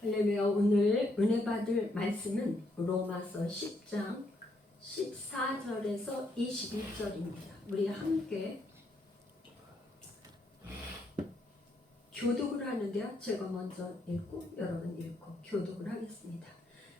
할렐루야. 오늘 은혜 받을 말씀은 로마서 10장 14절에서 21절입니다. 우리 함께 교독을 하는데요. 제가 먼저 읽고 여러분 읽고 교독을 하겠습니다.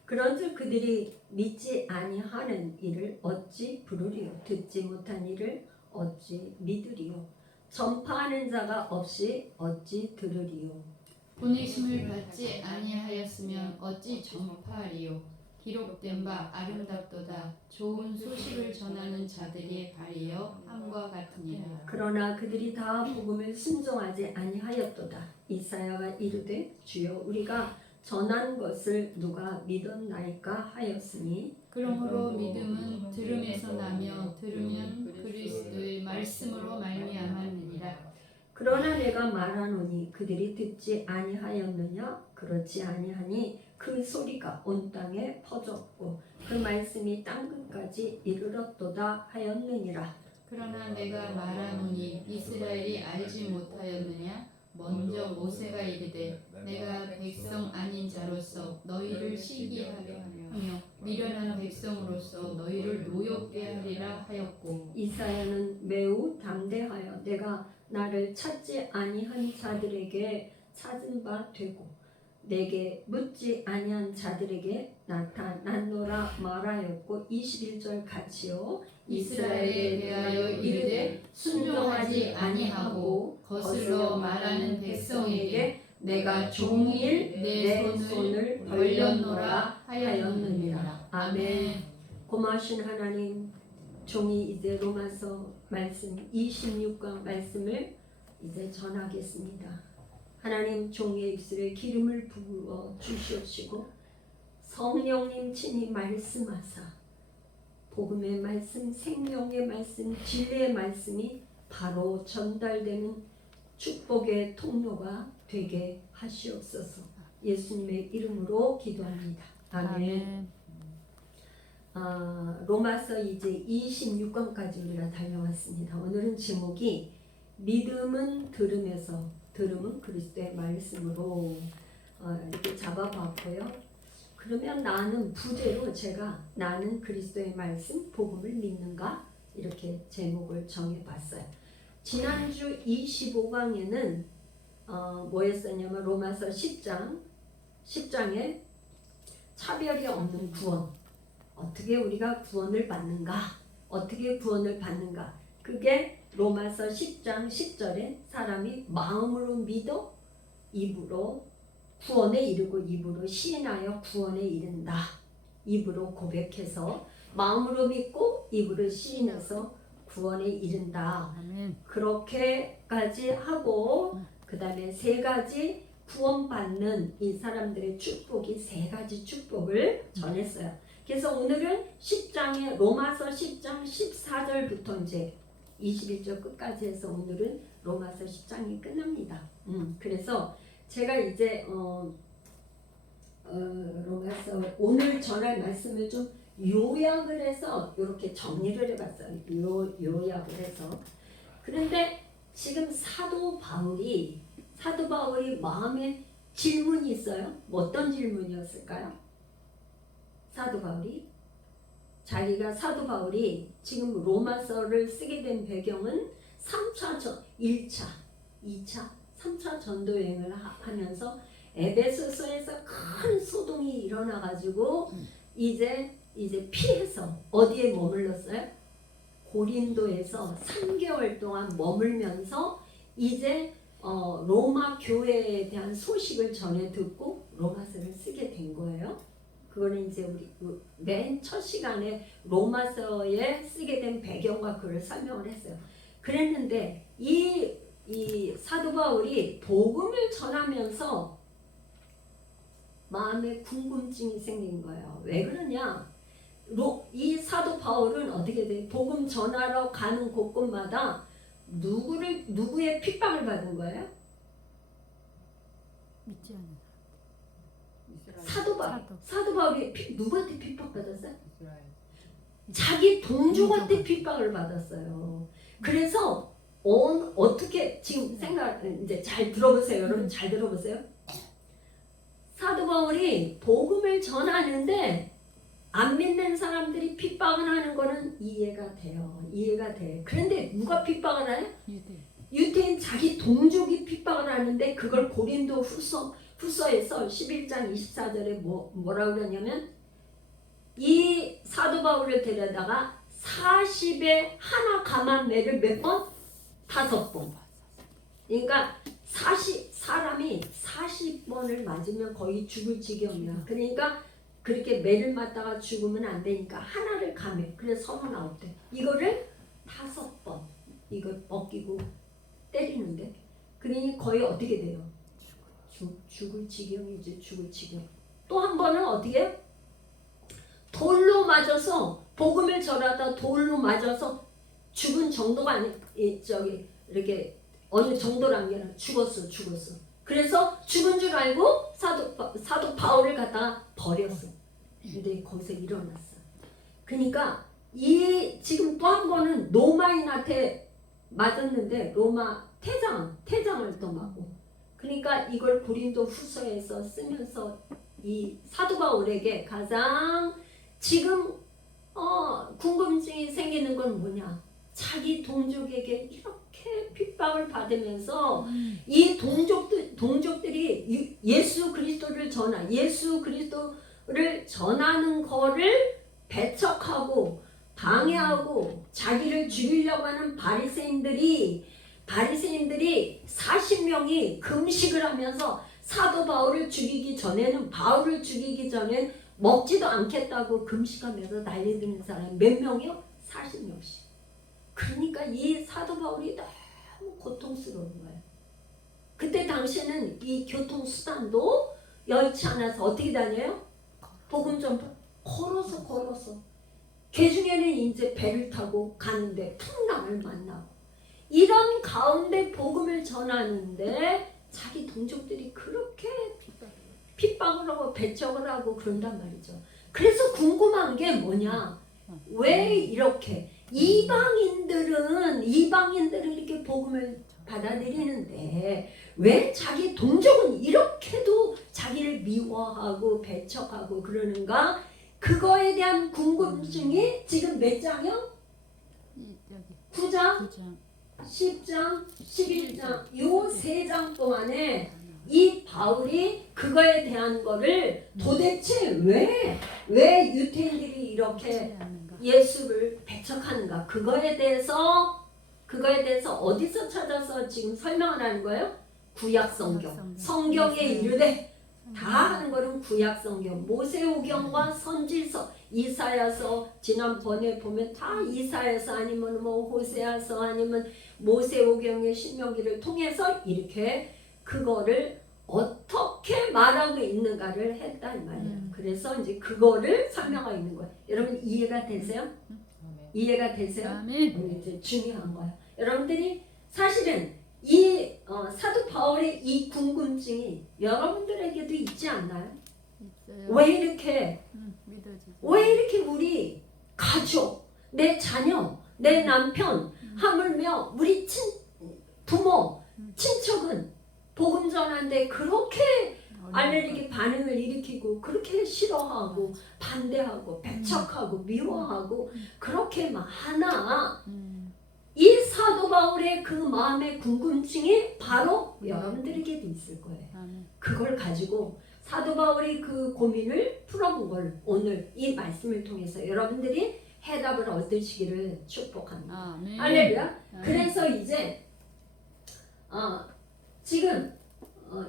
그런즉 그들이 믿지 아니하는 일을 어찌 부르리요? 듣지 못한 일을 어찌 믿으리요? 전파하는 자가 없이 어찌 들으리요? 보내심을 받지 아니하였으면 어찌 전파하리요? 기록된 바 아름답도다. 좋은 소식을 전하는 자들의 발이여 함과 같으니라. 그러나 그들이 다 복음을 순종하지 아니하였도다. 이사야가 이르되 주여 우리가 전한 것을 누가 믿었나이까 하였으니 그러므로 믿음은 들음에서 나며 들으면 그리스도의 말씀으로 말미암았느니라. 그러나 내가 말하노니 그들이 듣지 아니하였느냐? 그렇지 아니하니 그 소리가 온 땅에 퍼졌고 그 말씀이 땅끝까지 이르렀도다 하였느니라. 그러나 내가 말하노니 이스라엘이 알지 못하였느냐? 먼저 모세가 이르되 내가 백성 아닌 자로서 너희를 시기하며 미련한 백성으로서 너희를 노엽게 하리라 하였고, 이사야는 매우 담대하여 내가 나를 찾지 아니한 자들에게 찾은 바 되고 내게 묻지 아니한 자들에게 나타났노라 말하였고 21절 같이요. 이스라엘에 대하여 이르되 순종하지 아니하고 거슬러 말하는 백성에게 내가 종일 내 손을 벌렸노라 하였느니라. 아멘. 고마우신 하나님, 종이 이제 로마서 말씀 26강 말씀을 이제 전하겠습니다. 하나님, 종의 입술에 기름을 부어 주시옵시고 성령님 친히 말씀하사 복음의 말씀, 생명의 말씀, 진리의 말씀이 바로 전달되는 축복의 통로가 되게 하시옵소서. 예수님의 이름으로 기도합니다. 아멘. 로마서 이제 26강까지 우리가 달려왔습니다. 오늘은 제목이 믿음은 들음에서, 들음은 그리스도의 말씀으로 이렇게 잡아봤고요. 그러면 나는 부제로 제가 나는 그리스도의 말씀, 복음을 믿는가? 이렇게 제목을 정해봤어요. 지난주 25강에는 뭐였었냐면 로마서 10장에 차별이 없는 구원, 어떻게 우리가 구원을 받는가? 어떻게 구원을 받는가? 그게 로마서 10장 10절에 사람이 마음으로 믿어 입으로 구원에 이르고 입으로 시인하여 구원에 이른다. 입으로 고백해서 마음으로 믿고 입으로 시인해서 구원에 이른다. 아멘. 그렇게까지 하고 그 다음에 세 가지 구원받는 이 사람들의 축복이 세 가지 축복을 전했어요. 그래서 오늘은 10장에 로마서 10장 14절부터 이제 21절 끝까지 해서 오늘은 로마서 10장이 끝납니다. 그래서 제가 이제 로마서 오늘 전할 말씀을 좀 요약을 해서 이렇게 정리를 해봤어요. 요약을 해서. 그런데 지금 사도 바울이 마음에 질문이 있어요. 어떤 질문이었을까요? 사도 바울이 지금 로마서를 쓰게 된 배경은 1차, 2차, 3차 전도 여행을 하면서 에베소서에서 큰 소동이 일어나가지고 이제 피해서 어디에 머물렀어요? 고린도에서 3개월 동안 머물면서 이제 로마 교회에 대한 소식을 전해 듣고 로마서를 쓰게 된 거예요. 그거는 이제 우리 맨 첫 시간에 로마서에 쓰게 된 배경과 그걸 설명을 했어요. 그랬는데 이 사도 바울이 복음을 전하면서 마음에 궁금증이 생긴 거예요. 왜 그러냐? 이 사도 바울은 어떻게 돼? 복음 전하러 가는 곳곳마다 누구의 핍박을 받은 거예요? 믿지 않는 사도 바울이 누구한테 핍박받았어요? 자기 동족한테 핍박을 받았어요. 그래서 어떻게 지금 이제 잘 들어보세요. 여러분 잘 들어보세요. 사도 바울이 복음을 전하는데 안 믿는 사람들이 핍박을 하는 거는 이해가 돼요. 이해가 돼. 그런데 누가 핍박을 해요? 유대인 자기 동족이 핍박을 하는데 그걸 고린도 후서에서 11장 24절에 뭐라고 그러냐면 이 사도 바울을 데려다가 40에 하나 감한 매를 몇 번? 5번. 그러니까 사람이 40번을 맞으면 거의 죽을 지경이야. 그러니까 그렇게 매를 맞다가 죽으면 안 되니까 하나를 감해. 그래서 서로 나올 때 이거를 5번 이걸 벗기고 때리는데 그러니 거의 어떻게 돼요? 죽을 지경이지. 죽을 지경. 또 한 번은 어떻게 해요? 돌로 맞아서 복음을 전하다 돌로 맞아서 죽은 정도가 아니 이렇게 어느 정도란 게 아니라 죽었어. 그래서 죽은 줄 알고 사도 바울을 갖다가 버렸어. 근데 거기서 일어났어. 그러니까 이 지금 또 한 번은 로마인한테 맞았는데 로마 태장을 또 맞고. 그러니까 이걸 고린도 후서에서 쓰면서 이 사도 바울에게 가장 지금 궁금증이 생기는 건 뭐냐? 자기 동족에게 이렇게 핍박을 받으면서 이 동족들이 예수 그리스도를 전하는 거를 배척하고 방해하고 자기를 죽이려고 하는 바리새인들이 40명이 금식을 하면서 사도 바울을 죽이기 전에는 먹지도 않겠다고 금식하면서 난리드는 사람이 몇 명이요? 40명씩. 그러니까 이 사도 바울이 너무 고통스러운 거예요. 그때 당시에는 이 교통수단도 여의치 않아서 어떻게 다녀요? 복음 전파 걸어서 그 중에는 이제 배를 타고 가는데 풍랑을 만나고 이런 가운데 복음을 전하는데 자기 동족들이 그렇게 핍박을 하고 배척을 하고 그런단 말이죠. 그래서 궁금한 게 뭐냐? 왜 이렇게 이방인들은 이렇게 복음을 받아들이는데 왜 자기 동족은 이렇게도 자기를 미워하고 배척하고 그러는가? 그거에 대한 궁금증이 지금 몇 장이요? 9장, 10장, 11장 요 3장 동안에 이 바울이 그거에 대한 거를 도대체 왜 유태인들이 이렇게 예수를 배척하는가? 그거에 대해서 어디서 찾아서 지금 설명을 하는 거예요? 구약 성경. 성경에 이르되 다 하는 거는 구약 성경. 모세오경과 선지서, 이사야서 지난번에 보면 다 이사야서 아니면 뭐 호세아서 아니면 모세오경의 신명기를 통해서 이렇게 그거를 어떻게 말하고 있는가를 했다 이 말이에요. 그래서 이제 그거를 설명하고 있는 거예요. 여러분 이해가 되세요? 이해가 되세요? 이제 중요한 거예요. 여러분들이 사실은 이 사도 바울의 이 궁금증이 여러분들에게도 있지 않나요? 왜 이렇게 우리 가족, 내 자녀, 내 남편, 하물며 우리 부모, 친척은 복음 전하는데 그렇게 알레르기 반응을 일으키고 그렇게 싫어하고 반대하고 배척하고 미워하고 그렇게 많아. 이 사도 바울의 그 마음의 궁금증이 바로 여러분들에게도 있을 거예요. 그걸 가지고 사도 바울이 그 고민을 풀어본 걸 오늘 이 말씀을 통해서 여러분들이 해답을 얻으시기를 축복합니다. 할렐루야. 그래서 이제 지금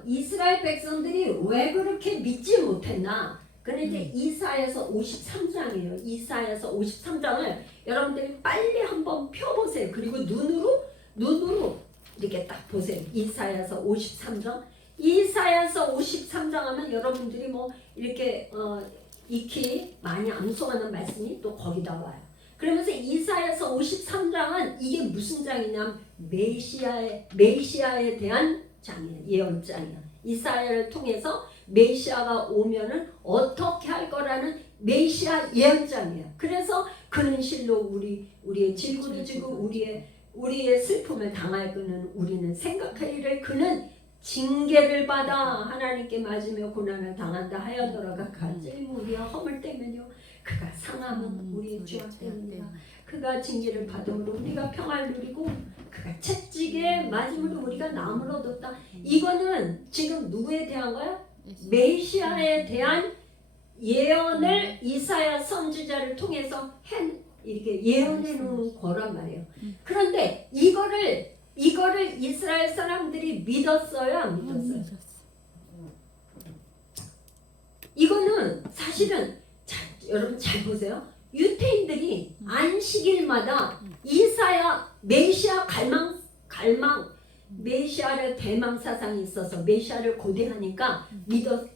이스라엘 백성들이 왜 그렇게 믿지 못했나? 그런데 이사야서 53장이에요. 이사야서 53장을 여러분들이 빨리 한번 펴보세요. 그리고 눈으로 이렇게 딱 보세요. 이사야서 53장. 이사야서 53장 하면 여러분들이 뭐 이렇게 익히 많이 암송하는 말씀이 또 거기다 와요. 그러면서 이사야서 53장은 이게 무슨 장이냐면 메시아에 대한 장이에요. 예언장이야. 이사야를 통해서 메시아가 오면은 어떻게 할 거라는 메시아 예언장이에요. 그래서 그는 실로 우리의 질고를 지고 우리의 슬픔을 당할 그는 우리는 생각하기를 그는 징계를 받아 하나님께 맞으며 고난을 당한다 하였노라가 가질 우리와 허물 때면요 그가 상함은 우리의 죄악 때문이라. 그가 징계를 받음으로 우리가 평안을 누리고 그가 채찍에 맞음으로 우리가 나음을 얻었다. 이거는 지금 누구에 대한 거야? 메시아에 대한 예언을 이사야 선지자를 통해서 이렇게 예언해 놓은 거란 말이에요. 그런데 이거를 이스라엘 사람들이 믿었어요, 안 믿었어요? 이거는 사실은 여러분 잘 보세요. 유태인들이 안식일마다 이사야 메시아 갈망 메시아를 대망 사상이 있어서 메시아를 고대하니까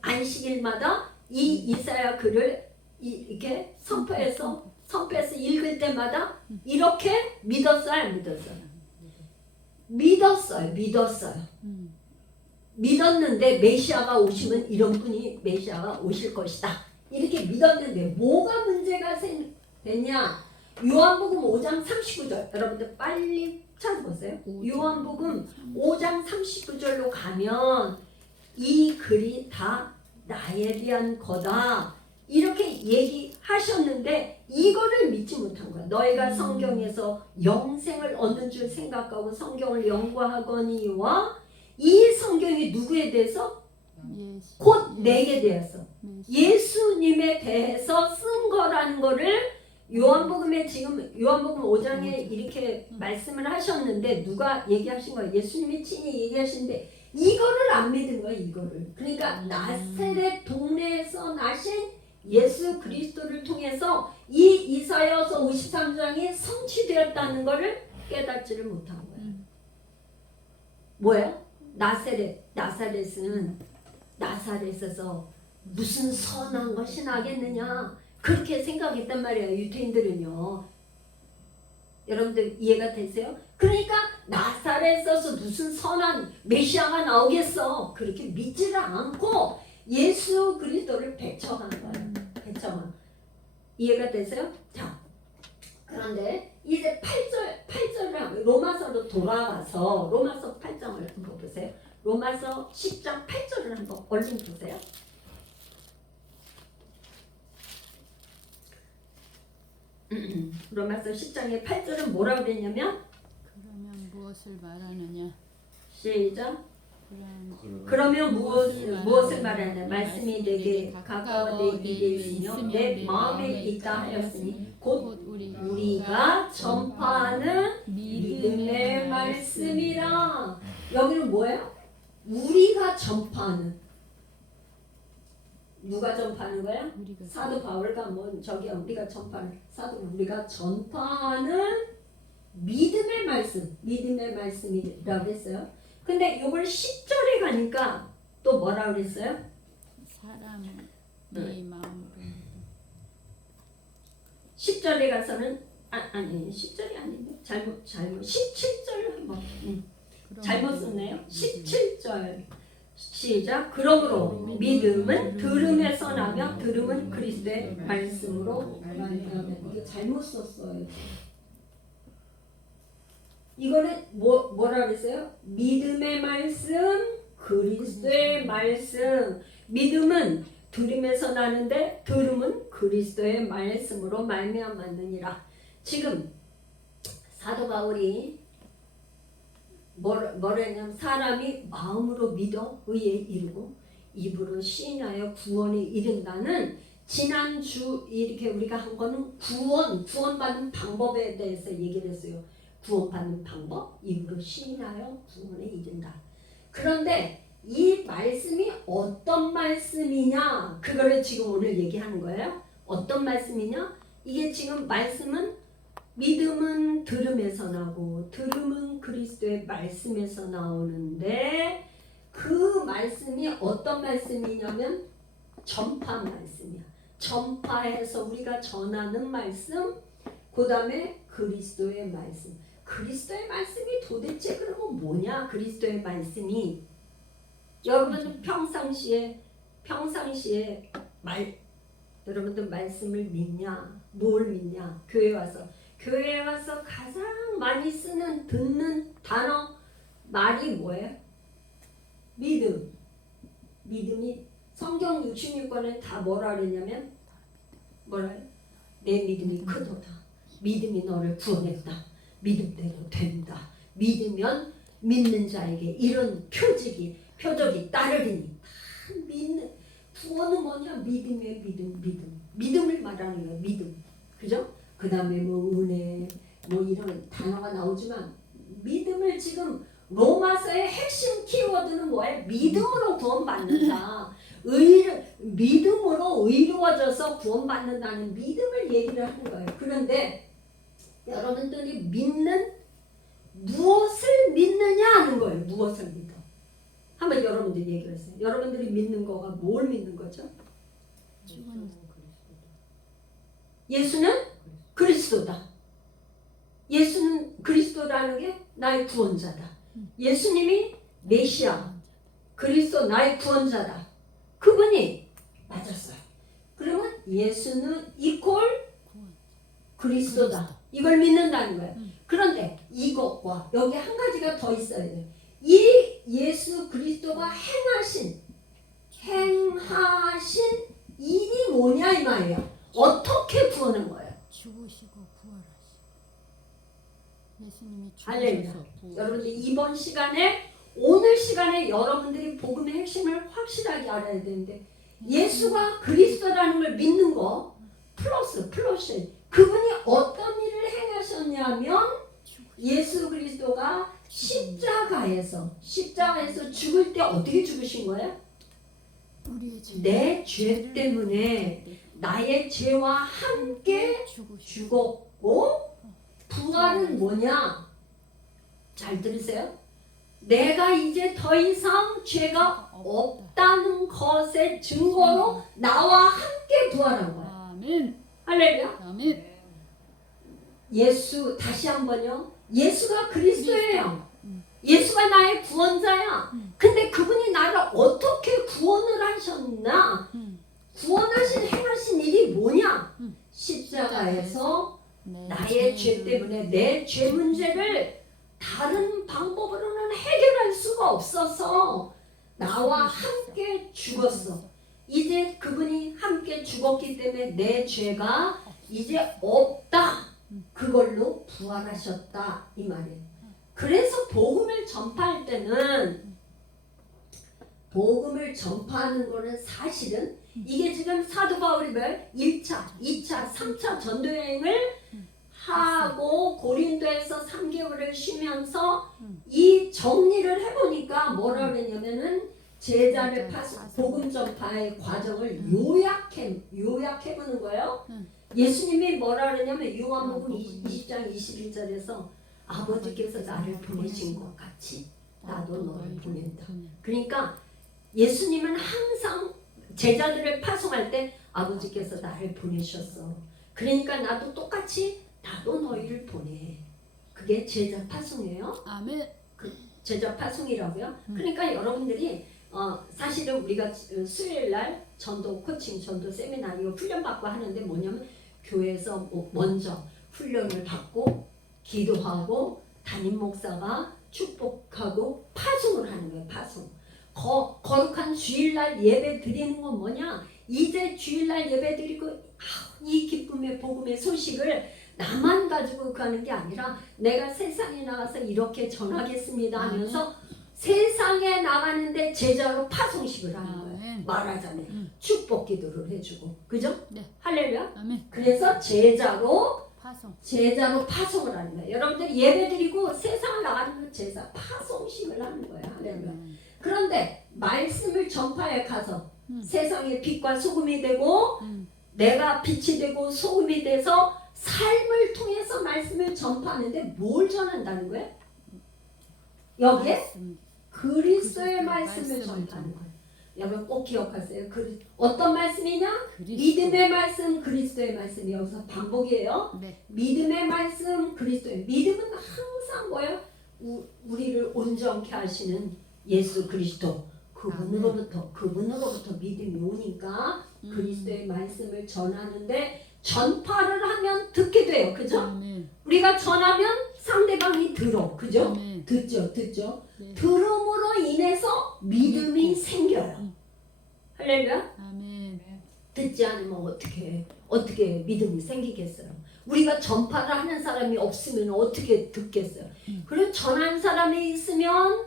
안식일마다 이 이사야 글을 이렇게 선포해서 읽을 때마다 이렇게 믿었어요, 안 믿었어요? 믿었어요. 믿었는데 메시아가 오시면 이런 분이 메시아가 오실 것이다. 이렇게 믿었는데 뭐가 문제가 됐냐? 요한복음 5장 39절 여러분들 빨리 찾아보세요. 요한복음 5장 39절로 가면 이 글이 다 나에 대한 거다. 이렇게 얘기하셨는데 이거를 믿지 못한 거야. 너희가 성경에서 영생을 얻는 줄 생각하고 성경을 연구하거니와 이 성경이 누구에 대해서? 곧 내게 대해서 예수님에 대해서 쓴 거라는 거를 요한복음에 지금 요한복음 5장에 이렇게 말씀을 하셨는데 누가 얘기하신 거예요? 예수님이 친히 얘기하시는데 이거를 안 믿은 거예요. 이거를. 그러니까 나사렛 동네에서 나신 예수 그리스도를 통해서 이 이사야서 53장이 성취되었다는 것을 깨닫지를 못한 거예요. 뭐예요? 나사렛은 나사렛에서 무슨 선한 것이 나겠느냐 그렇게 생각했단 말이에요. 유태인들은요. 여러분들 이해가 되세요? 그러니까 나사렛에서 무슨 선한 메시아가 나오겠어 그렇게 믿지를 않고 예수 그리스도를 배척한 거예요. 배척한. 이해가 되세요? 자, 그런데 이제 8절을 로마서로 돌아와서 로마서 8장을 한번 보세요. 로마서 10장 8절을 한번 얼른 보세요. 로마서 10장의 8절은 뭐라고 되냐면 그러면 무엇을 말하느냐? 시작. 그러면 무엇을 말하느냐? 말씀이 내게 가까워 내 입에 있으며 내 마음에 있다 하였으니 곧 우리가 전파하는 믿음의 말씀이라. 여기는 뭐예요? 우리가 전파하는. 누가 전파하는 거야? 사도 바울과 우리가 전파하는 우리가 전파하는 믿음의 말씀이라고 했어요. 근데 이걸 10절에 가니까 또 뭐라 그랬어요? 사람의 마음으로 10절에 가서는 아니 10절이 아닌데 잘못 17절 한번 잘못 썼네요. 17절 시작. 그러므로 믿음은 들음에서 나며 들음은 그리스도의 말씀으로 말미암아. 이거 잘못 썼어요. 이거는 뭐라 그랬어요? 믿음의 말씀, 그리스도의 말씀. 믿음은 들음에서 나는데 들음은 그리스도의 말씀으로 말미암았느니라. 지금 사도 바울이 뭐라냐면 사람이 마음으로 믿어 의에 이르고 입으로 시인하여 구원에 이른다는 지난주 이렇게 우리가 한 거는 구원받는 방법에 대해서 얘기를 했어요. 구원받는 방법, 입으로 시인하여 구원에 이른다. 그런데 이 말씀이 어떤 말씀이냐 그거를 지금 오늘 얘기하는 거예요. 어떤 말씀이냐? 이게 지금 말씀은 믿음은 들음에서 나고 들음은 그리스도의 말씀에서 나오는데 그 말씀이 어떤 말씀이냐면 전파 말씀이야. 전파해서 우리가 전하는 말씀, 그 다음에 그리스도의 말씀. 그리스도의 말씀이 도대체 그러면 뭐냐? 그리스도의 말씀이 여러분 평상시에 여러분들 말씀을 믿냐? 뭘 믿냐? 교회에 와서 가장 많이 듣는 단어 말이 뭐예요? 믿음이 성경 66권에 다 뭐라 그랬냐면 뭐라요? 내 믿음이 크도다. 믿음이 너를 구원했다. 믿음대로 된다. 믿으면 믿는 자에게 이런 표적이 따르리니. 다 믿는 구원은 뭐냐? 믿음의 믿음을 말하는 거예요. 믿음. 그죠? 그 다음에 뭐 은혜 뭐 이런 단어가 나오지만 믿음을 지금 로마서의 핵심 키워드는 뭐예요? 믿음으로 구원받는다. 믿음으로 의로워져서 구원받는다는 믿음을 얘기를 하는 거예요. 그런데 여러분들이 무엇을 믿느냐 하는 거예요. 무엇을 믿어? 한번 여러분들이 얘기를 했어요. 여러분들이 믿는 거가 뭘 믿는 거죠? 예수는 그리스도다. 예수는 그리스도라는 게 나의 구원자다. 예수님이 메시아, 그리스도 나의 구원자다. 그분이 맞았어요. 그러면 예수는 이퀄 그리스도다. 이걸 믿는다는 거예요. 그런데 이것과 여기 한 가지가 더 있어야 돼요. 이 예수 그리스도가 행하신 일이 뭐냐 이 말이에요. 어떻게 구원한 거예요? 죽으시고 부활하시고. 예수님이 할렐루야. 죽으셔서 부활. 여러분들 이번 시간에 오늘 시간에 여러분들이 복음의 핵심을 확실하게 알아야 되는데 예수가 그리스도라는 걸 믿는 거 플러스 그분이 어떤 일을 행하셨냐면 예수 그리스도가 십자가에서 죽을 때 어떻게 죽으신 거예요? 내 죄 때문에 나의 죄와 함께 죽었고 부활은 뭐냐? 잘 들으세요. 내가 이제 더 이상 죄가 없다는 것의 증거로 나와 함께 부활한 거야. 아멘. 할렐루야. 아멘. 예수 다시 한번요. 예수가 그리스도예요. 예수가 나의 구원자야. 근데 그분이 나를 어떻게 구원을 하셨나? 행하신 일이 뭐냐? 십자가에서 나의 죄 때문에 내 죄 문제를 다른 방법으로는 해결할 수가 없어서 나와 함께 죽었어. 이제 그분이 함께 죽었기 때문에 내 죄가 이제 없다. 그걸로 부활하셨다 이 말이에요. 그래서 복음을 전파할 때는 복음을 전파하는 거는 사실은 이게 지금 사도 바울이 1차, 2차, 3차 전도여행을 하고 고린도에서 3개월을 쉬면서 이 정리를 해보니까 뭐라 그랬냐면은 제자를 복음 전파의 과정을 요약해보는 거예요. 예수님이 뭐라 그랬냐면 요한복음 20장 21절에서 아버지께서 나를 보내신 것 같이 나도 너를 보낸다. 그러니까 예수님은 항상 제자들을 파송할 때 아버지께서 나를 보내셨어. 그러니까 나도 똑같이 나도 너희를 보내. 그게 제자 파송이에요. 아멘. 제자 파송이라고요. 그러니까 여러분들이 사실은 우리가 수요일날 전도 코칭, 전도 세미나 이거 훈련받고 하는데 뭐냐면 교회에서 먼저 훈련을 받고 기도하고 담임 목사가 축복하고 파송을 하는 거예요. 파송. 거룩한 주일날 예배 드리는 건 뭐냐? 이제 주일날 예배 드리고 이 기쁨의 복음의 소식을 나만 가지고 가는 게 아니라 내가 세상에 나가서 이렇게 전하겠습니다 하면서 세상에 나가는데 제자로 파송식을 하는 거예요. 말하자면 축복 기도를 해주고, 그죠? 네. 할렐루야. 아멘. 그래서 제자로 파송을 하는 거예요. 여러분들이 예배 드리고 세상을 나가는 건 제자 파송식을 하는 거예요. 할렐루야. 그런데 말씀을 전파해 가서 세상의 빛과 소금이 되고 내가 빛이 되고 소금이 돼서 삶을 통해서 말씀을 전파하는데 뭘 전한다는 거예요? 여기에 그리스도의 말씀을 전파하는 거예요. 여러분 꼭 기억하세요. 어떤 말씀이냐? 믿음의 말씀, 그리스도의 말씀. 여기서 반복이에요. 네. 믿음의 말씀, 그리스도의. 믿음은 항상 뭐예요? 우리를 온전케 하시는 예수 그리스도. 그분으로부터 믿음이 오니까 그리스도의 말씀을 전하는데 전파를 하면 듣게 돼요. 그죠? 우리가 전하면 상대방이 들어. 그죠? 아멘. 듣죠. 네. 들음으로 인해서 믿음이 생겨요. 할렐루야. 아멘. 듣지 않으면 어떻게 믿음이 생기겠어요? 우리가 전파를 하는 사람이 없으면 어떻게 듣겠어요? 그리고 전하는 사람이 있으면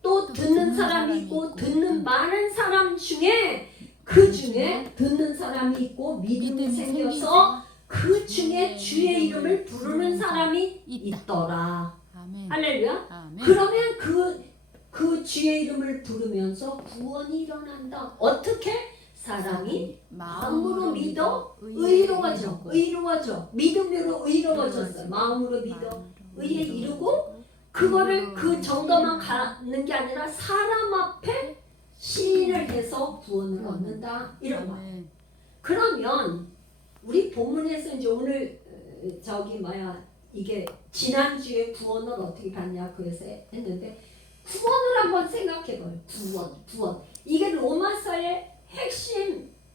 또 듣는 사람이 있고 듣는 많은 사람 중에 그 중에 듣는 사람이 있고 믿음이 생겨서 그 중에 주의 이름을 부르는 사람이 있더라. 아멘. 할렐루야. 아멘. 그러면 그 주의 이름을 부르면서 구원이 일어난다. 어떻게? 사람이 마음으로 믿어 의로워져. 믿음으로 의로워졌어요. 마음으로 믿어 의에 이르고 그거를 그 정도만 가는 게 아니라 사람 앞에 시인을 해서 구원을 얻는다. 이런 거. 아멘. 그러면 우리 본문에서 이제 오늘 이게 지난주에 구원을 어떻게 받냐 그래서 했는데 구원을 한번 생각해봐요. 구원. 이게 로마서의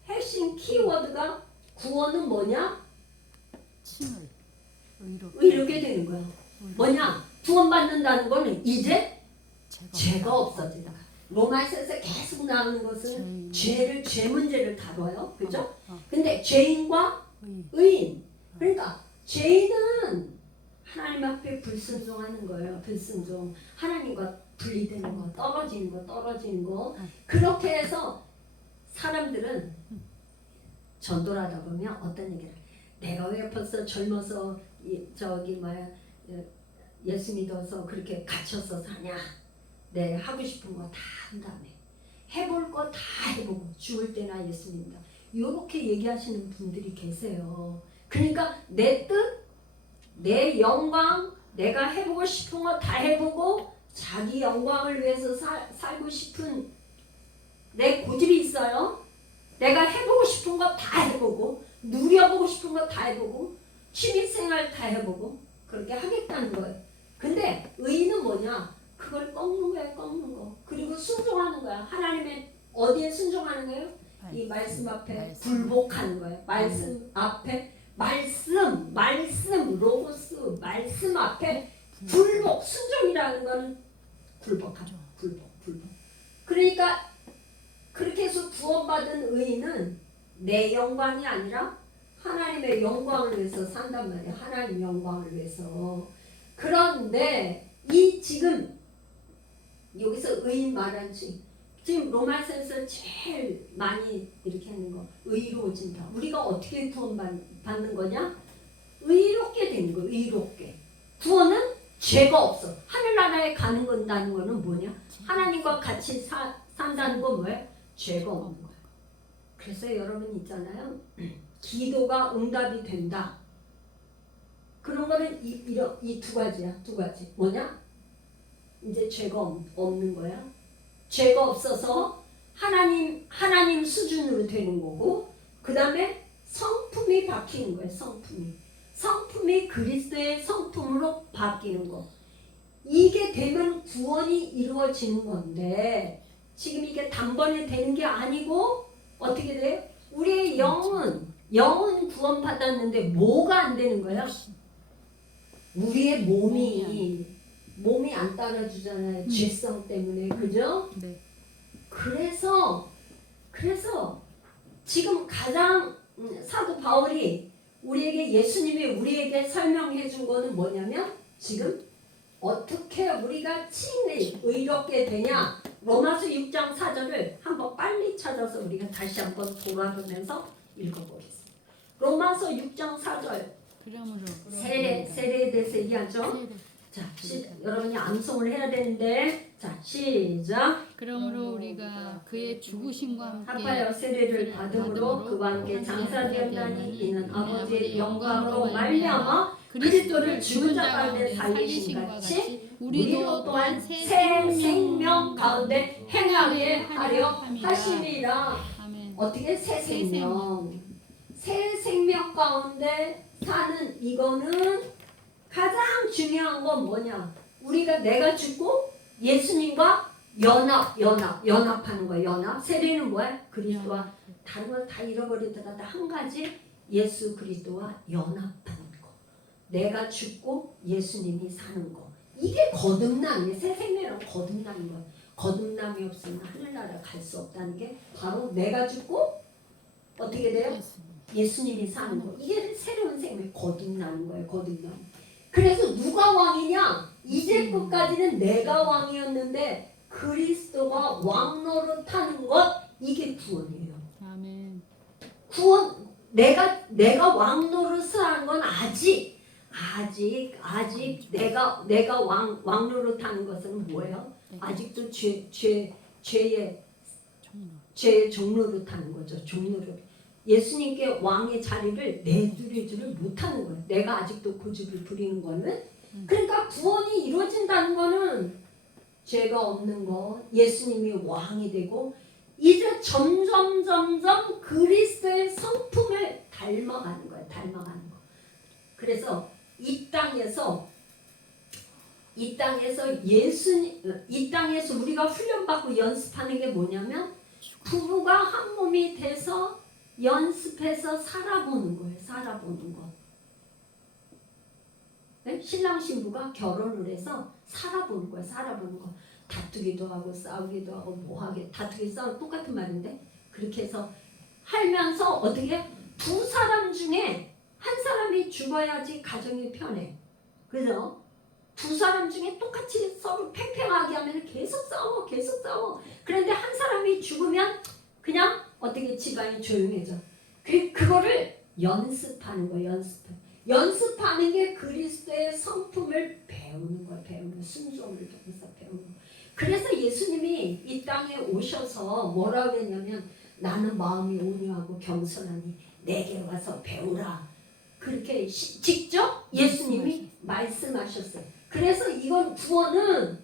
핵심 키워드가 구원은 뭐냐? 칭을 의롭게 되는 거야. 뭐냐? 구원받는다는 거는 이제 죄가 없어진다. 로마서에서 계속 나오는 것은 죄 문제를 다뤄요. 그죠? 근데 죄인과 의인. 그러니까 죄인은 하나님 앞에 불순종하는 거예요. 불순종. 하나님과 분리되는 거, 떨어지는 거. 그렇게 해서 사람들은 전도를 하다 보면 어떤 얘기를 내가 왜 벌써 젊어서 예수 믿어서 그렇게 갇혀서 사냐. 내 하고 싶은 거 다 한 다음에 해볼 거 다 해보고 죽을 때나 예수 믿는다. 이렇게 얘기하시는 분들이 계세요. 그러니까 내 뜻, 내 영광, 내가 해보고 싶은 거 다 해보고 자기 영광을 위해서 살고 싶은 내 고집이 있어요. 내가 해보고 싶은 거 다 해보고 누려보고 싶은 거 다 해보고 취미생활 다 해보고 그렇게 하겠다는 거예요. 근데 의의는 뭐냐? 그걸 꺾는 거. 그리고 순종하는 거야. 하나님의 어디에 순종하는 거예요? 이 말씀 앞에 굴복하는 거예요. 말씀 앞에 말씀 로고스 말씀 앞에 굴복 순종이라는 거는 굴복하죠. 굴복. 그러니까 그렇게 해서 구원받은 의인은 내 영광이 아니라 하나님의 영광을 위해서 산단 말이에요. 하나님 영광을 위해서. 그런데 이 지금 여기서 의인 말한지 지금 로마서에서 제일 많이 이렇게 하는 거 의로워진다. 우리가 어떻게 구원받는 거냐? 의롭게 되는 거. 의롭게. 구원은 죄가 없어. 하늘나라에 가는 건다는 거는 뭐냐? 하나님과 같이 산다는 건 뭐예요? 죄가 없는 거야. 그래서 여러분 있잖아요. 기도가 응답이 된다. 그런 거는 이 두 가지야. 두 가지. 뭐냐? 이제 죄가 없는 거야. 죄가 없어서 하나님 수준으로 되는 거고, 그 다음에 성품이 바뀌는 거예요. 성품이 그리스도의 성품으로 바뀌는 거. 이게 되면 구원이 이루어지는 건데 지금 이게 단번에 되는 게 아니고 어떻게 돼요? 우리의 영은 구원받았는데 뭐가 안 되는 거야? 우리의 몸이 안 따라주잖아요. 죄성 때문에. 그죠? 네. 그래서 지금 가장 사도 바울이 예수님이 우리에게 설명해 준 거는 뭐냐면 지금 어떻게 우리가 칭의 의롭게 되냐. 로마서 6장 4절을 한번 빨리 찾아서 우리가 다시 한번 돌아보면서 읽어보겠습니다. 로마서 6장 4절 그러므로 세례에 대해서 얘기하죠. 자, 여러분이 암송을 해야 되는데 자, 시작. 그러므로 우리가 그의 죽으심과 함께 아파요. 세례를 받음으로 그와 함께 장사되었나니 이는 아버지의 영광으로 말미암아 그리스도를 죽은 자 가운데 살리신 같이 우리도 또한 새 생명 가운데 행하게 하려 하심이라. 아멘. 어떻게 새 생명 가운데 사는 이거는 가장 중요한 건 뭐냐? 내가 죽고 예수님과 연합하는 거야. 연합. 세례는 뭐야? 그리스도와 다른 걸 다 잃어버리더라도 한 가지 예수 그리스도와 연합하는 거. 내가 죽고 예수님이 사는 거. 이게 거듭남이에요. 새 생명은 거듭나는 거예요. 거듭남이 없으면 하늘나라 갈 수 없다는 게 바로 내가 죽고 어떻게 돼요? 예수님이 사는 거. 이게 새로운 생명, 거듭나는 거예요. 거듭남. 그래서 누가 왕이냐? 이제껏까지는 내가 왕이었는데 그리스도가 왕노릇 하는 것, 이게 구원이에요. 아멘. 구원, 내가 왕노릇을 하는 건 아직 내가 왕노릇 하는 것은 뭐예요? 아직도 죄의 종노릇 하는 거죠. 종노릇. 예수님께 왕의 자리를 내두르지를 못하는 거예요. 내가 아직도 고집을 부리는 거는. 그러니까 구원이 이루어진다는 거는 죄가 없는 거, 예수님이 왕이 되고 이제 점점 그리스도의 성품을 닮아가는 거예요. 닮아가는 거. 그래서 이 땅에서 우리가 훈련받고 연습하는 게 뭐냐면 부부가 한 몸이 돼서 연습해서 살아보는 거예요. 살아보는 거. 네? 신랑 신부가 결혼을 해서 살아보는 거예요. 살아보는 거. 다투기도 하고 싸우기도 하고 뭐하게 다투기 싸우기 똑같은 말인데 그렇게 해서 하면서 어떻게 두 사람 중에 한 사람이 죽어야지 가정이 편해. 그죠? 두 사람 중에 똑같이 서로 팽팽하게 하면 계속 싸워. 그런데 한 사람이 죽으면 그냥 어떻게 집안이 조용해져. 그거를 연습하는 거예요. 연습하는 게 그리스도의 성품을 배우는 거예요. 배우는 순종을 통해서 배우는 거예요. 그래서 예수님이 이 땅에 오셔서 뭐라고 했냐면 나는 마음이 온유하고 겸손하니 내게 와서 배우라. 그렇게 직접 예수님이 말씀하셨어요. 그래서 이건 구원은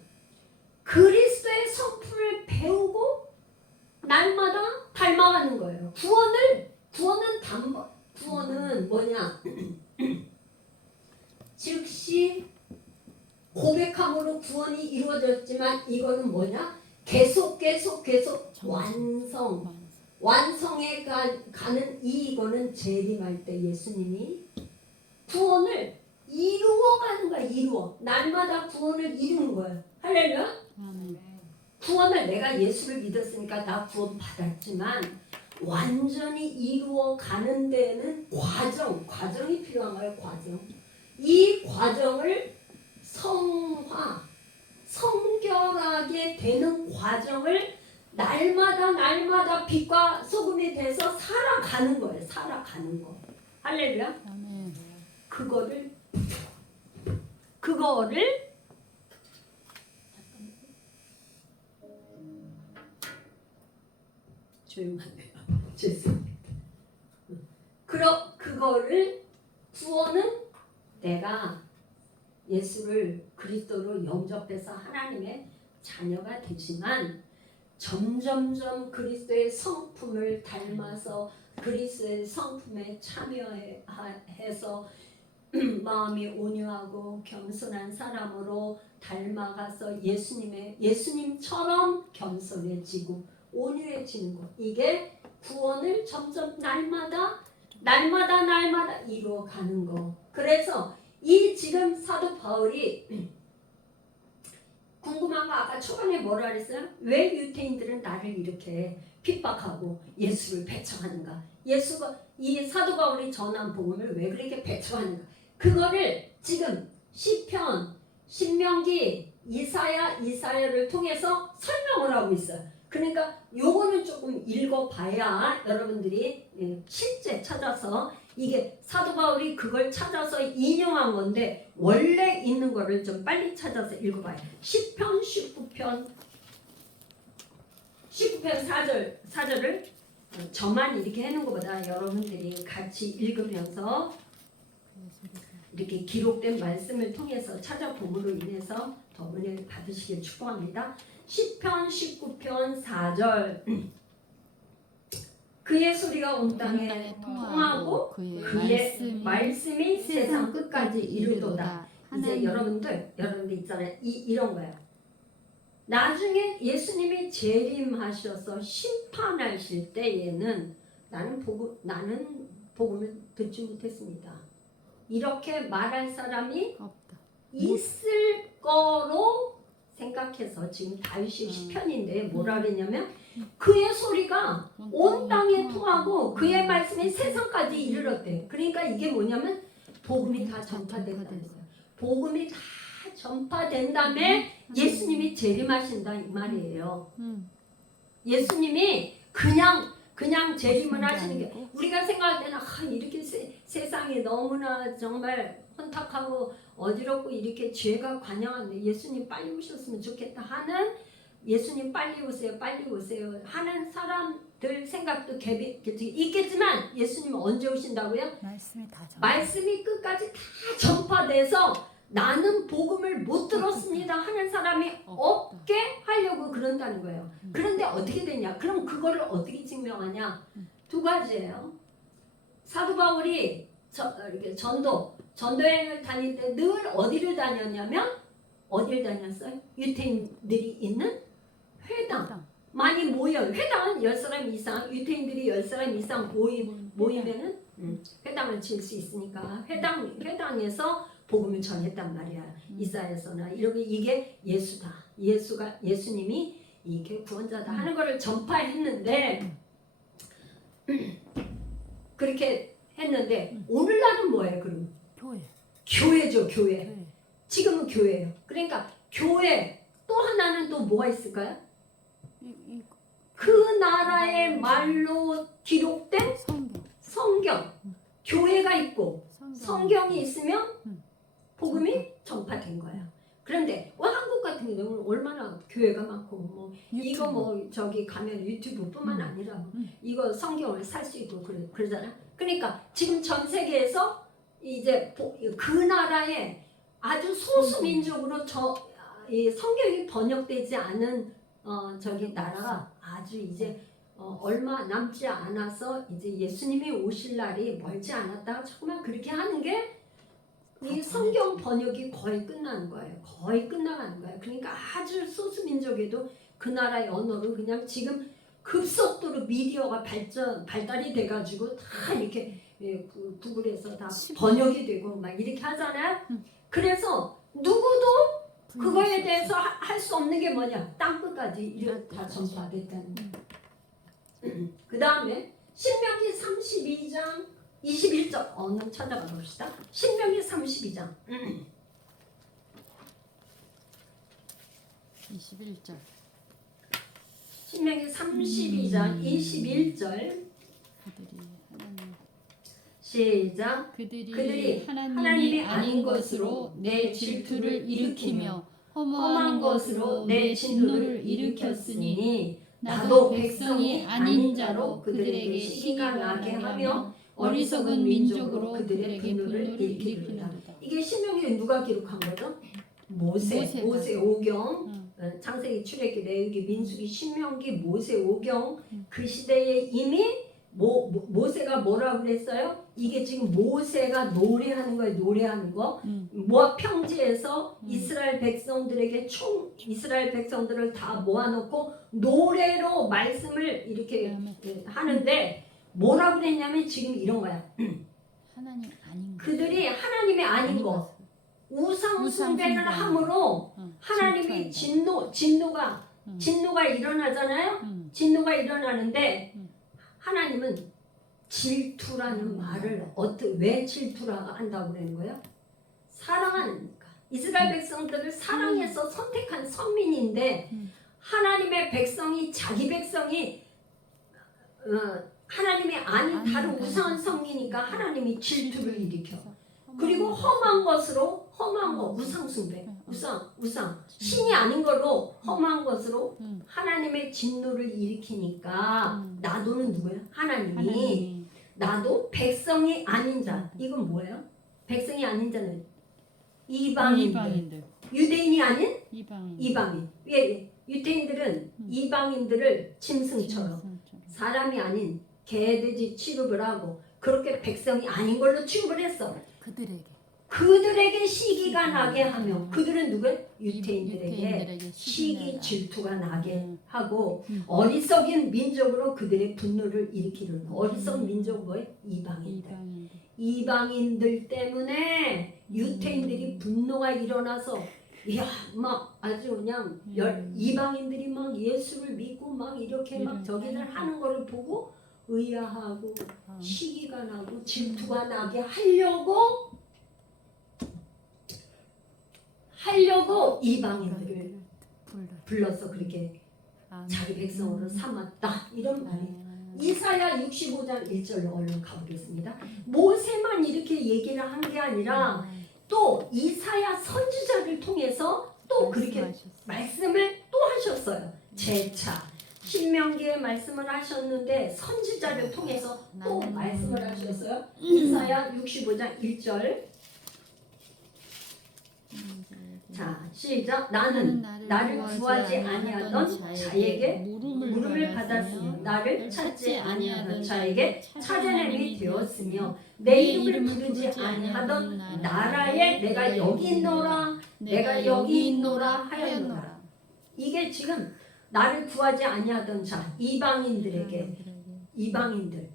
그리스도의 성품을 배우고 날마다 닮아가는 거예요. 구원은 뭐냐? 즉시 고백함으로 구원이 이루어졌지만 이거는 뭐냐? 계속 완성에 가는 이거는 재림할 때 예수님이 구원을 이루어가는 거야. 날마다 구원을 이루는 거예요. 할렐루야. 구원을 내가 예수를 믿었으니까 나 구원 받았지만 완전히 이루어가는 데는 과정이 필요한 거예요. 과정. 이 과정을 성결하게 되는 과정을 날마다 빛과 소금이 돼서 살아가는 거예요. 살아가는 거. 할렐루야. 아멘. 그거를 조용하네요. 죄송합니다. 구원은 내가 예수를 그리스도로 영접해서 하나님의 자녀가 되지만 점점점 그리스도의 성품을 닮아서 그리스도의 성품에 참여해서 마음이 온유하고 겸손한 사람으로 닮아가서 예수님처럼 겸손해지고 온유해지는 것. 이게 구원을 점점 날마다 이루어가는 거. 그래서 이 지금 사도 바울이 궁금한 거 아까 초반에 뭐라 그랬어요? 왜 유대인들은 나를 이렇게 핍박하고 예수를 배척하는가? 이 사도 바울이 전한 복음을 왜 그렇게 배척하는가? 그거를 지금 시편, 신명기, 이사야를 통해서 설명을 하고 있어요. 그러니까 요거는 조금 읽어봐야 여러분들이 실제 찾아서 이게 사도 바울이 그걸 찾아서 인용한 건데 원래 있는 거를 좀 빨리 찾아서 읽어봐요. 시편 19편 4절을 저만 이렇게 해놓은 것보다 여러분들이 같이 읽으면서 이렇게 기록된 말씀을 통해서 찾아봄으로 인해서 더 은혜를 받으시길 축복합니다. 시편 19편 4절 그의 소리가 온 땅에 통하고 그의 말씀이 세상 끝까지 이르도다. 이제 여러분들 있잖아요. 이런 거예요. 나중에 예수님이 재림하셔서 심판하실 때에는 나는 복음을 듣지 못했습니다. 이렇게 말할 사람이 없다. 있을 거로 생각해서 지금 다윗의 시편인데 뭐라 그랬냐면 그의 소리가 온 땅에 통하고 그의 말씀이 세상까지 이르렀대요. 그러니까 이게 뭐냐면 복음이 다 전파된다는 거예요. 복음이 다 전파된 다음에 예수님이 재림하신다 이 말이에요. 예수님이 그냥 재림을 하시는 게 우리가 생각할 때는 이렇게 세상이 너무나 정말 혼탁하고 어지럽고 이렇게 죄가 관영한데 예수님 빨리 오셨으면 좋겠다 하는 예수님 빨리 오세요 하는 사람들 생각도 있겠지만 예수님은 언제 오신다고요? 말씀이 끝까지 다 전파돼서 나는 복음을 못 들었습니다 하는 사람이 없게 하려고 그런다는 거예요. 그런데 어떻게 되냐? 그럼 그거를 어떻게 증명하냐? 두 가지예요. 사도 바울이 이렇게 전도여행을 다닐 때 늘 어디를 다녔냐면 어디를 다녔어요? 유태인들이 있는 회당. 많이 모여. 회당은 10사람 이상, 유태인들이 10사람 이상 모이면은 회당을 칠 수 있으니까 회당에서 복음을 전했단 말이야. 이사야서나 이렇게 이게 예수다. 예수님이 이게 구원자다 하는 것을 전파했는데 그렇게 했는데 오늘날은 뭐예요? 그럼 교회죠. 교회. 지금은 교회예요. 그러니까 교회 또 하나는 또 뭐가 있을까요? 그 나라의 말로 기록된 성경. 교회가 있고 성경이 있으면 복음이 전파된 거예요. 그런데 한국 같은 경우는 얼마나 교회가 많고 이거 저기 가면 유튜브뿐만 아니라 이거 성경을 살 수 있고 그러잖아. 그러니까 지금 전 세계에서 이제 그 나라에 아주 소수 민족으로 이 성경이 번역되지 않은 저기 나라가 아주 이제 얼마 남지 않아서 이제 예수님이 오실 날이 멀지 않았다가 정말 그렇게 하는 게 이 성경 번역이 거의 끝나는 거예요. 거의 끝나가는 거예요. 그러니까 아주 소수 민족에도 그 나라의 언어로 그냥 지금 급속도로 미디어가 발달이 돼가지고 다 이렇게 구글에서 다 번역이 되고 막 이렇게 하잖아요. 그래서 누구도 그거에 대해서 할 수 없는 게 뭐냐? 땅끝까지 이렇게 다 전파됐다는 거예요. 그 다음에 신명기 32장 21절 얼른 찾아가 봅시다. 신명기 32장 21절 신명기 32장 21절 시작. 그들이 하나님이 아닌 것으로 내 질투를 일으키며 허무한 것으로 내 진노를 일으켰으니 나도 백성이 아닌 자로 그들에게 시기가 나게 하며 어리석은 민족으로 그들에게 분노를 일으키리라. 이게 신명기에 누가 기록한 거죠? 모세 오경, 창세기, 출애굽기, 레위기, 민수기, 신명기, 모세 오경. 그 시대에 이미 모세가 뭐라고 그랬어요? 이게 지금 모세가 노래하는 거예요. 노래하는 거. 모압 평지에서 이스라엘 백성들을 다 모아놓고 노래로 말씀을 이렇게 하는데 뭐라고 그랬냐면 지금 이런 거야. 하나님 아닌 그들이 하나님이 아닌 거 우상 숭배를 함으로 하나님이 진노가 일어나잖아요. 진노가 일어나는데 하나님은 질투라는 말을 왜 질투라 한다고 그러는 거예요? 사랑하니까. 이스라엘 백성들을 사랑해서 선택한 선민인데 하나님의 백성이 자기 백성이 하나님이 아닌 다른 우상을 섬기니까 하나님이 질투를 일으켜. 그리고 험한 거 우상 숭배, 우상 신이 아닌 걸로 험한 것으로 하나님의 진노를 일으키니까 나도는 누구야? 하나님이 나도 백성이 아닌 자. 이건 뭐예요? 백성이 아닌 자는 이방인들. 유대인이 아닌 이방인. 왜 유대인들은 이방인들을 짐승처럼 사람이 아닌 개돼지 취급을 하고 그렇게 백성이 아닌 걸로 취급을 했어. 그들에게 시기가 나게 하며 그들은 누구야? 유태인들에게 시기 질투가 나게 하고 어리석은 민족으로 그들의 분노를 일으키는 어리석은 민족 뭐예요? 이방인들. 이방인들 때문에 유태인들이 분노가 일어나서 막 아주 그냥 이방인들이 막 예수를 믿고 막 이렇게 막 저기를 하는 거를 보고 의아하고 시기가 나고 질투가 나게 하려고 이방인들을 불러서 그렇게 자기 백성으로 삼았다 이런 말이에요. 이사야 65장 1절로 얼른 가보겠습니다. 모세만 이렇게 얘기를 한 게 아니라 또 이사야 선지자를 통해서 또 그렇게 말씀을 또 하셨어요. 재차 신명기에 말씀을 하셨는데 선지자를 통해서 또 말씀을 하셨어요. 이사야 65장 1절. 자, 시작. 나는 나를 구하지 아니하던 자에게 물음을 받았으며 나를 찾지 아니하던 자에게 찾아냄이 되었으며 내 이름을 부르지 아니하던 나라에 내가 여기 있노라 내가 여기 있노라 하였노라. 이게 지금 나를 구하지 아니하던 자 이방인들에게 이방인들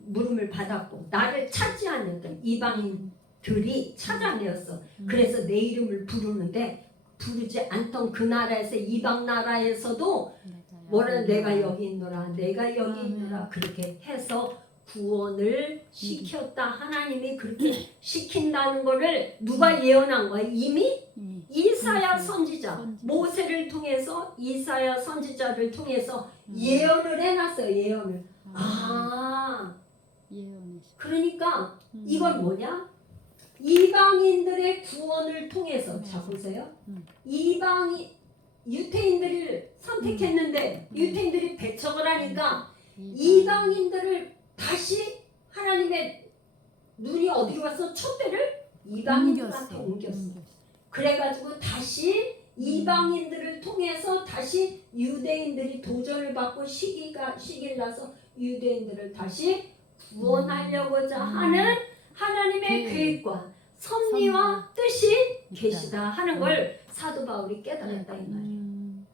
물음을 받았고 나를 찾지 않았던 이방인들이 찾아내었어. 그래서 내 이름을 부르는데 부르지 않던 그 나라에서 이방 나라에서도 뭐라 내가 여기 있노라 내가 여기 있노라 그렇게 해서 구원을 시켰다. 하나님이 그렇게 시킨다는 거를 누가 예언한 거야? 이미 이사야 선지자 모세를 통해서 이사야 선지자를 통해서 예언을 해놨어요. 예언을. 그러니까 이건 뭐냐? 이방인들의 구원을 통해서 자 보세요. 유태인들을 선택했는데 유태인들이 배척을 하니까 이방인들을 다시 하나님의 눈이 어디로 갔어? 촛대를 이방인들한테 옮겼어. 그래가지고 다시 이방인들을 통해서 다시 유대인들이 도전을 받고 시기를 나서 유대인들을 다시 구원하려고자 하는 하나님의 계획과 섭리와 뜻이 계시다 하는 걸 사도 바울이 깨달았다 이 말이에요.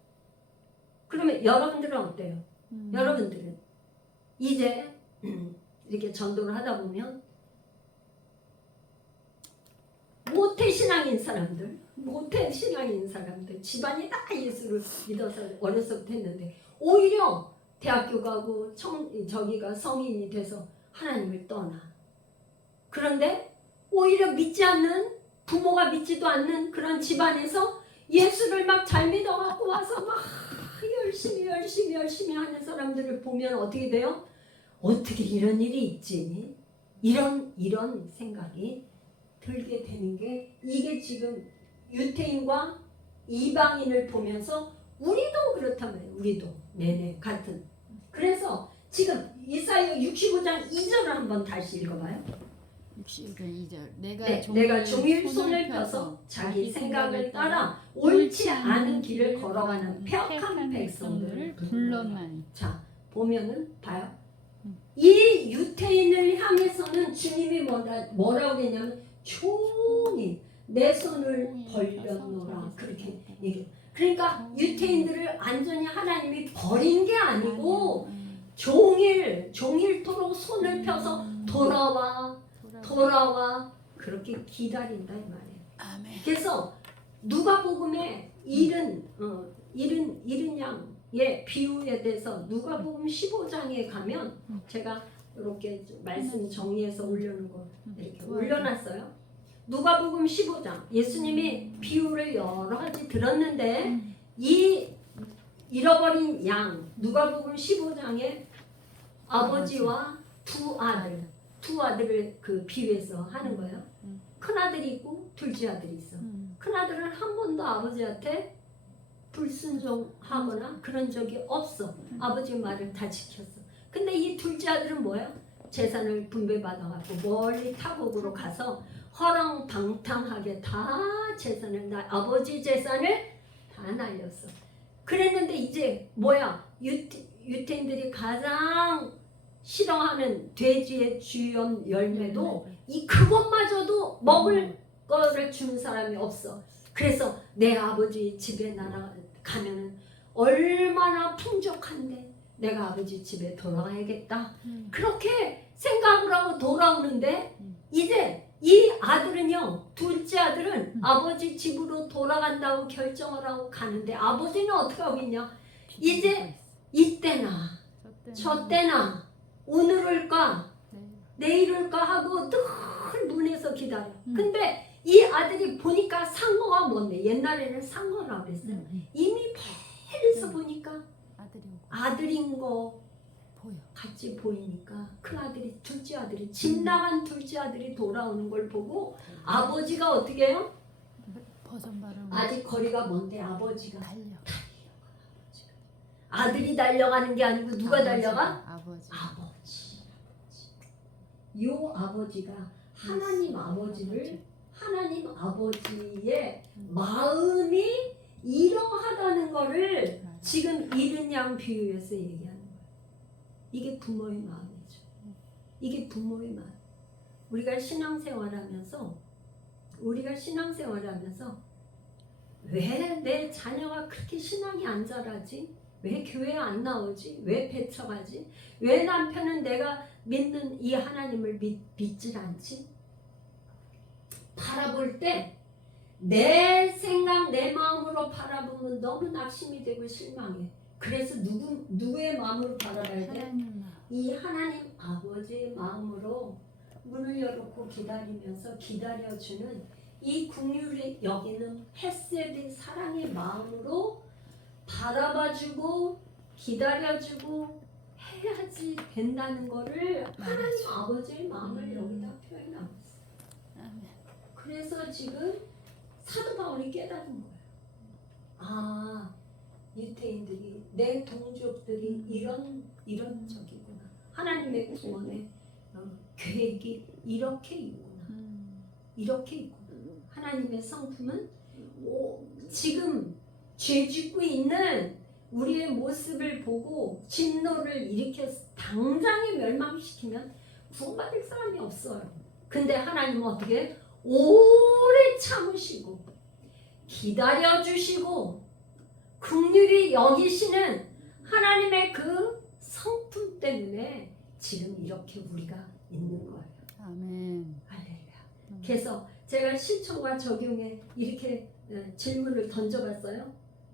그러면 여러분들은 어때요? 여러분들은 이제 이렇게 전도를 하다 보면 모태신앙인 사람들 집안이 다 예수를 믿어서 어려서부터 했는데 오히려 대학교 가고 저기가 성인이 돼서 하나님을 떠나. 그런데 오히려 믿지 않는 부모가 믿지도 않는 그런 집안에서 예수를 막 잘 믿어갖고 와서 막 열심히 하는 사람들을 보면 어떻게 돼요? 어떻게 이런 일이 있지? 이런 생각이 들게 되는 게 이게 지금 유태인과 이방인을 보면서 우리도 그렇다면 우리도 네네 같은. 그래서 지금 이사야 65장 2절을 한번 다시 읽어봐요. 65장 2절 내가 종일 손을 펴서 자기 생각을 따라 옳지 않은 길을 걸어가는 폐역한 백성들을 불러만. 자 보면은 봐요. 이 유태인을 향해서는 주님이 뭐라고 했냐면 종일 내 손을 벌렸노라 그렇게 얘기해. 그러니까 유태인들을 완전히 하나님이 버린 게 아니고 종일토록 손을 펴서 돌아와 그렇게 기다린다 이 말이에요. 아멘. 그래서 누가복음에 잃은 양의 비유에 대해서 누가복음 15장에 가면 제가 이렇게 말씀 정리해서 올려놓은 거 이렇게 올려놨어요. 누가복음 15장 예수님이 비유를 여러 가지 들었는데 이 잃어버린 양 누가복음 15장에 아버지와 두 아들을 그 비유해서 하는 거예요. 큰 아들이 있고 둘째 아들이 있어. 큰 아들은 한 번도 아버지한테 불순종하거나 그런 적이 없어. 아버지 말을 다 지켰어. 근데 이 둘째 아들은 뭐야? 재산을 분배받아갖고 멀리 타국으로 가서 허랑방탕하게 다 아버지 재산을 다 날렸어. 그랬는데 이제 뭐야? 유태인들이 가장 싫어하는 돼지의 주염 열매도 이 그것마저도 먹을 거를 주는 사람이 없어. 그래서 내 아버지 집에 가면은 얼마나 풍족한데 내가 아버지 집에 돌아가야겠다. 그렇게 생각을 하고 돌아오는데 이제 이 아들은요, 둘째 아들은 아버지 집으로 돌아간다고 결정을 하고 가는데 아버지는 어떻게 하고 있냐? 이제 이때나 저때나 오늘을까 내일을까 하고 늘 문에서 기다려. 근데 이 아들이 보니까 상어가 뭔데? 옛날에는 상어라고 그랬어요. 이미 멀리서 보니까 아들인 거 보여. 같이 보이니까 큰 아들이, 둘째 아들이, 집 나간 둘째 아들이 돌아오는 걸 보고 아버지가 어떻게 해요? 버선발을 아직 거리가 먼데 아버지가 달려. 아들이 달려가는 게 아니고 누가 달려가? 아버지. 요 아버지가 하나님 아버지를, 하나님 아버지의 마음이 이러하다는 거를 지금 이른 양 비유에서 얘기하는 거예요. 이게 부모의 마음이죠. 이게 부모의 마음. 우리가 신앙생활하면서 왜 내 자녀가 그렇게 신앙이 안 자라지? 왜 교회 안 나오지? 왜 배척하지? 왜 남편은 내가 믿는 이 하나님을 믿질 않지? 바라볼 때 내 생각, 내 마음으로 바라보면 너무 낙심이 되고 실망해. 그래서 누구의 마음으로 바라봐야 돼? 이 하나님 아버지의 마음으로 문을 열어놓고 기다리면서 기다려주는 이 긍휼히 여기는 헤세드 사랑의 마음으로 바라봐주고 기다려주고 해야지 된다는 거를 하나님 아버지의 마음을 여기다 표현하고 있어요. 그래서 지금 사도 바울이 깨달은 거예요. 아, 유태인들이, 내 동족들이 이런 적이구나. 하나님의 구원의 계획이 이렇게 있구나. 이렇게 있구나. 하나님의 성품은 지금 죄 짓고 있는 우리의 모습을 보고 진노를 일으켜서 당장에 멸망시키면 구원받을 사람이 없어요. 근데 하나님은 어떻게 오래 참으시고 기다려주시고 긍휼히 여기시는 하나님의 그 성품 때문에 지금 이렇게 우리가 있는 거예요. 아멘. 할렐루야. 그래서 제가 실천과 적용에 이렇게 질문을 던져봤어요.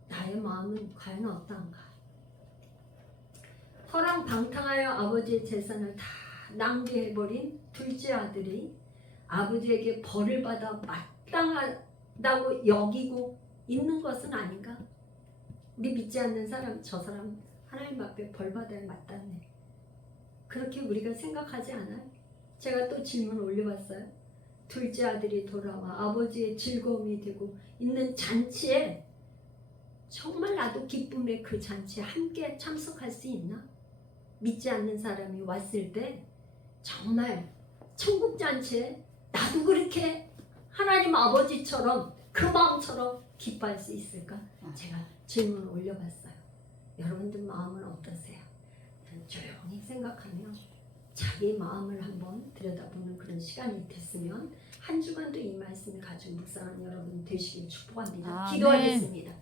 나의 마음은 과연 어떤가? 허랑방탕하여 아버지의 재산을 다 낭비해버린 둘째 아들이 아버지에게 벌을 받아 마땅하다고 여기고 있는 것은 아닌가? 우리 믿지 않는 사람, 저 사람 하나님 앞에 벌 받아야 마땅해. 그렇게 우리가 생각하지 않아요? 제가 또 질문을 올려봤어요. 둘째 아들이 돌아와 아버지의 즐거움이 되고 있는 잔치에 정말 나도 기쁨의 그 잔치에 함께 참석할 수 있나? 믿지 않는 사람이 왔을 때 정말 천국 잔치에 나도 그렇게 하나님 아버지처럼 그 마음처럼 기뻐할 수 있을까? 제가 질문을 올려봤어요. 여러분들 마음은 어떠세요? 조용히 생각하며 자기 마음을 한번 들여다보는 그런 시간이 됐으면 한 주간도 이 말씀을 가지고 묵상하는 여러분 되시길 축복합니다. 아멘. 기도하겠습니다.